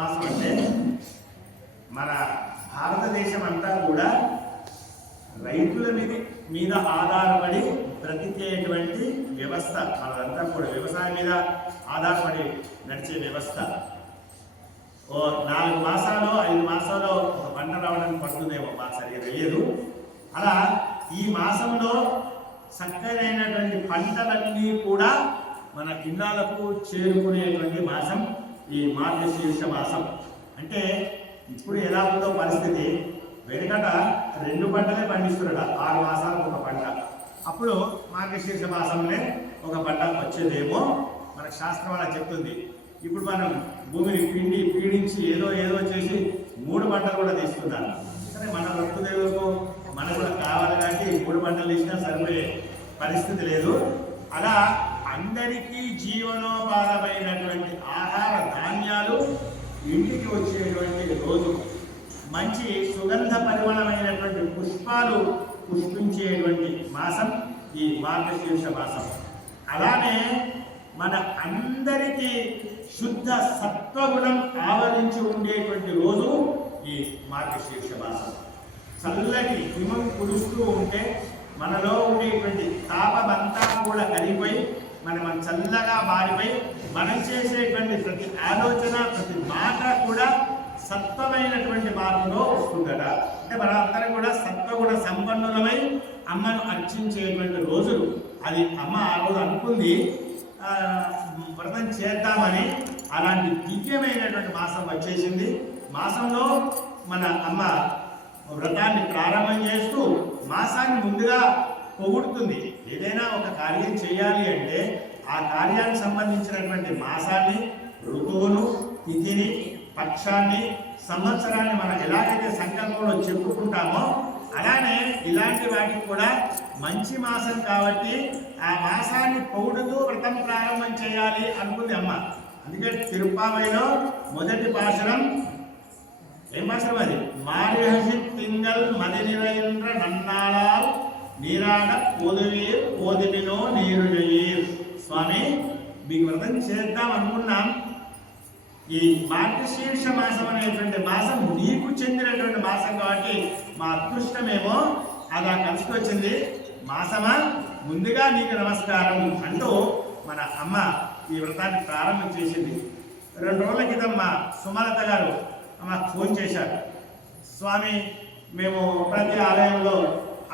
మాసం అంటే మన భారతదేశం అంతా కూడా రైతుల మీద ఆధారపడి బ్రతికేటువంటి వ్యవస్థ. మనదంతా కూడా వ్యవసాయం మీద ఆధారపడి నడిచే వ్యవస్థ. ఓ 4 మాసాలు 5 మాసాలు ఒక పంట రావడానికి పడుతుందేమో, మాకు సరిగ్గా తెలియదు. అలా ఈ మాసంలో చక్కనైనటువంటి పంటలన్నీ కూడా మన ఇళ్ళకు చేరుకునేటువంటి మాసం ఈ మార్గశీర్ష మాసం. అంటే ఇప్పుడు ఎలా ఉందో పరిస్థితి, వెనుకట 2 పంటలే పండిస్తున్నాడు, 6 మాసాలకు ఒక పంట. అప్పుడు మార్గశీర్ష మాసంలో ఒక పంట వచ్చేదేమో మనకు శాస్త్రం అలా చెప్తుంది. ఇప్పుడు మనం భూమిని పీడించి ఏదో చేసి 3 పంటలు కూడా తీస్తున్నారు. సరే, మన భక్తుదేవులకు మనకు కూడా కావాలి కాబట్టి 3 పంటలు తీసినా సరిపోయే పరిస్థితి లేదు. అలా అందరికీ జీవనోపాధమైనటువంటి ఆహార ధాన్యాలు ఇంటికి వచ్చేటువంటి రోజు, మంచి సుగంధ పరిమళమైనటువంటి పుష్పాలు పుష్పించేటువంటి మాసం ఈ మార్గశీర్ష మాసం. అలానే మన అందరికీ శుద్ధ సత్వగుణం ఆవరించి ఉండేటువంటి రోజు ఈ మార్గశీర్ష మాసం. చల్లటి హిమం కురుస్తూ ఉంటే మనలో ఉండేటువంటి తాపమంతా కూడా కరిగిపోయి మనం చల్లగా మారిపోయి మనం చేసేటువంటి ప్రతి ఆలోచన ప్రతి మాట కూడా సత్వమైనటువంటి మార్పులో వస్తుందట. అంటే మన అందరం కూడా సత్వగుణ సంపన్నులమై అమ్మను అర్చించేటువంటి రోజులు. అది అమ్మ ఆ రోజు అనుకుంది వ్రతం చేద్దామని. అలాంటి దివ్యమైనటువంటి మాసం వచ్చేసింది. మాసంలో మన అమ్మ వ్రతాన్ని ప్రారంభం చేస్తూ మాసాన్ని ముందుగా పొగుడుతుంది. ఏదైనా ఒక కార్యం చేయాలి అంటే ఆ కార్యానికి సంబంధించినటువంటి మాసాన్ని, ఋతువును, తిథిని, పక్షాన్ని, సంవత్సరాన్ని మనం ఎలాగైతే సంకల్పంలో చెప్పుకుంటామో అలానే ఇలాంటి వాటికి కూడా మంచి మాసం కాబట్టి ఆ మాసాన్ని పొగుడుతూ వ్రతం ప్రారంభం చేయాలి అనుకుంది అమ్మ. అందుకే తిరుప్పావైలో మొదటి పాశనం ఏం పాశనం అది? మారిహసి తింగల్ మది నిరైంద్ర నన్నాళాల్ నీరాడ పోదువీర్ పోదిమినో నీరు నెయ్యీర్. స్వామి, మీకు వ్రతం చేద్దాం అనుకున్నాం. ఈ మార్గశీర్ష మాసం అనేటువంటి మాసం నీకు చెందినటువంటి మాసం కాబట్టి మా అదృష్టమేమో అలా కలిసి వచ్చింది. మాసమా, ముందుగా నీకు నమస్కారం అంటూ మన అమ్మ ఈ వ్రతాన్ని ప్రారంభం చేసింది. 2 రోజుల క్రితం మా సుమలత గారు మాకు ఫోన్ చేశారు. స్వామి, మేము ప్రతి ఆలయంలో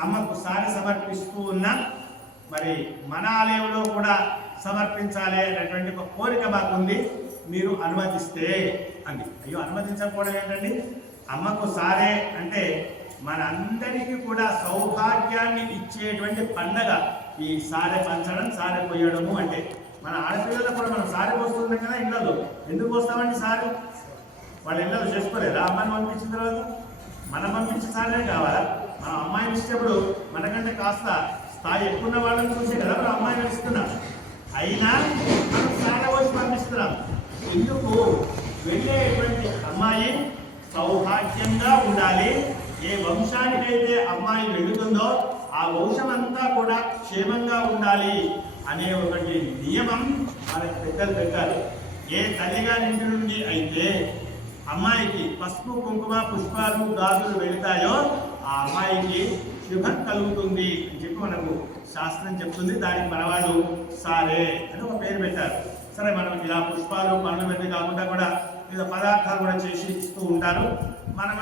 అమ్మకు సారి సమర్పిస్తూ ఉన్నాం, మరి మన ఆలయంలో కూడా సమర్పించాలి అనేటువంటి ఒక కోరిక మాకుంది, మీరు అనుమతిస్తే అంది. అయ్యో, అనుమతించకపోవడం ఏంటండి? అమ్మకు సారే అంటే మనందరికీ కూడా సౌభాగ్యాన్ని ఇచ్చేటువంటి పండగ ఈ సారె పంచడం, సారె పోయడము. అంటే మన ఆడపిల్లలకు కూడా మనం సారె పోస్తున్నాం కదా ఇళ్ళలో. ఎందుకు పోస్తామండి సారె? వాళ్ళ ఇళ్ళలో చేసుకోలేదా? అమ్మాయిని పంపించిన తర్వాత మనం పంపించిన సారే కావాలా? మనం అమ్మాయిని ఇచ్చేప్పుడు మనకంటే కాస్త స్థాయి ఎక్కువ వాళ్ళని చూసే కదా మనం అమ్మాయిని ఇస్తున్నాం. అయినా మనం సారె పోసి పంపిస్తున్నాం. ఎందుకు? వెళ్ళేటువంటి అమ్మాయి సౌభాగ్యంగా ఉండాలి. ఏ వంశానికైతే అమ్మాయి వెళుతుందో ఆ వంశం అంతా కూడా క్షేమంగా ఉండాలి అనే ఒకటి నియమం మనకు పెద్దలు పెట్టాలి. ఏ తల్లిగారింటి నుండి అయితే అమ్మాయికి పసుపు, కుంకుమ, పుష్పాలు, గాజులు వెళతాయో ఆ అమ్మాయికి శుభం కలుగుతుంది అని చెప్పి మనకు శాస్త్రం చెప్తుంది. దానికి మనవాళ్ళు సారే అని ఒక పేరు పెట్టారు. సరే, మనం ఇలా పుష్పాలు, పండ్లు పెట్టి కాకుండా కూడా వివిధ పదార్థాలు కూడా చేసి ఇస్తూ ఉంటారు. మనం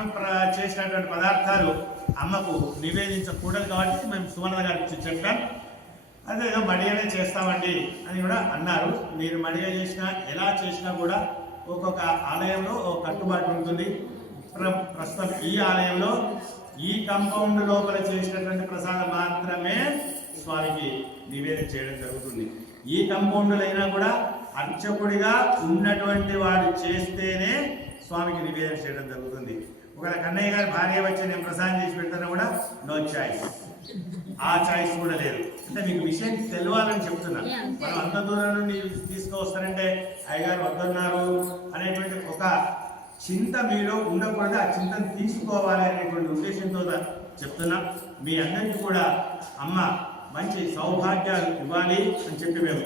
చేసినటువంటి పదార్థాలు అమ్మకు నివేదించకూడదు కాబట్టి మేము సుమలత గారికి చెప్పాం. అదే ఏదో మడిగానే చేస్తామండి అని కూడా అన్నారు. మీరు మడిగా చేసినా ఎలా చేసినా కూడా ఒక్కొక్క ఆలయంలో ఒక కట్టుబాటు ఉంటుంది. ప్రస్తుతం ఈ ఆలయంలో ఈ కాంపౌండ్ లోపల చేసినటువంటి ప్రసాదం మాత్రమే స్వామికి నివేదన చేయడం జరుగుతుంది. ఈ కాంపౌండ్లో అయినా కూడా అర్చకుడిగా ఉన్నటువంటి వాడు చేస్తేనే స్వామికి నివేదన చేయడం జరుగుతుంది. ఒకవేళ కన్నయ్య గారి భార్య వచ్చి నేను ప్రసాదం చేసి పెడతాను కూడా నో చాయిస్, ఆ చాయిస్ కూడా లేదు. అంటే మీకు విషయం తెలియాలని చెప్తున్నా. మనం అంత దూరం నుండి తీసుకువస్తారంటే అయ్యగారు వద్దన్నారు అనేటువంటి ఒక చింత మీలో ఉండకూడదు. ఆ చింతను తీసుకోవాలి అనేటువంటి ఉద్దేశంతో చెప్తున్నాం. మీ అందరికీ కూడా అమ్మ మంచి సౌభాగ్యాలు ఇవ్వాలి అని చెప్పి మేము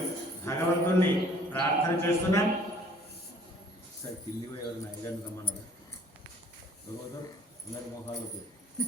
భగవంతుణ్ణి ప్రార్థన చేస్తున్నాం. ఒకసారి కింది పోయి ఎవరు నాయగారిని రమ్మన్నారు పోతారు అందరి మొహాల్లోకి